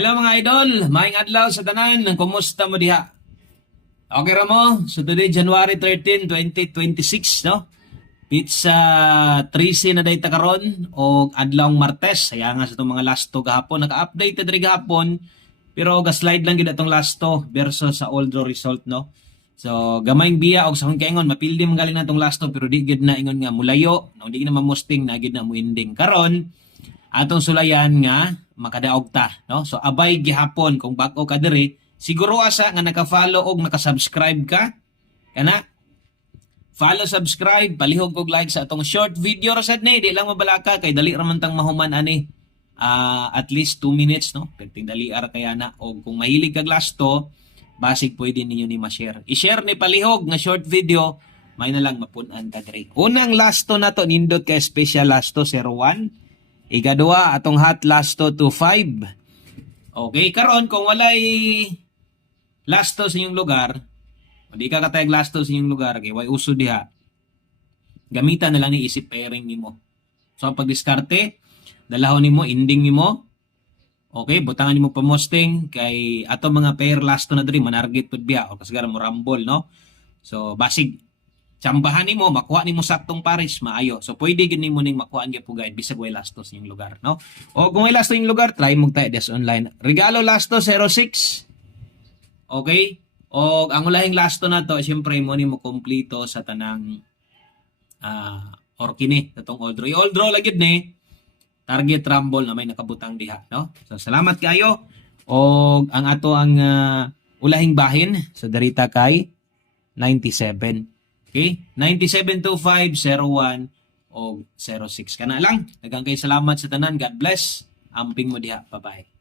Hello mga idol, maayong adlaw sa tanan. Kumusta mo diha? Okay ra mo? So today January 13, 2026, no? It's 13 na dayta karon og adlawng Martes. Kaya nga sa itong mga last to gahapon naka-update ta diri gahapon. Pero ga-slide lang gid atong last to versus sa old draw result, no? So gamayng biya og sa kung kaingon mapildi man galing natong last to pero di gid na ingon nga mulayo, no? Di gid na mamusting na gid na mo ending karon. Atong sulayan nga makadaog ta, no? So abay gihapon kung bag-o ka diri, siguro asa nga naka-follow og naka-subscribe ka. Kana follow, subscribe, palihog og like sa atong short video ra sad ni, di lang mabalaka kay dali ra man tang mahuman ani. At least 2 minutes, no? Perting dali ara kaya na og kung mahilig kag last to, basig pwede ninyo ni ma-share. I-share ni palihog nga short video, may na lang mapun-an ta diri. Unang last to na to nindot kay special last to 01. Ikadua atong hot last to 5. Okay, karon kung walay last to sa inyong lugar, di ka katayag last to sa inyong lugar, kay way uso diha, gamitan na lang ni isip pairing nimo. So ang pagdiskarte, dalahon nimo, ending nimo, okay, butangan nimo pamosting, kay ato mga pair last to na diri, manarget pud biya, o kasagaran mo rumble, no? So basig, tsambahan nimo, makuha nimo saktong pares, maayo. So pwede gid nimo ning makuhaan gyud pugay bisag way last to sa inyong lugar, no? O kung way last to inyong lugar, try mo tayo des online. Regalo last to 06. Okay? O ang ulahing last to na to, siyempre mo ni mo kompleto sa tanang or kini katong old draw. Yung old draw lagid ni target rumble na may nakabutang diha, no? So salamat kayo. O ang ato ang ulahing bahin sa darita kay 97. Okay? 972501 o 06 kana lang. Daghang kay salamat sa tanan. God bless. Amping mo diha. Bye-bye.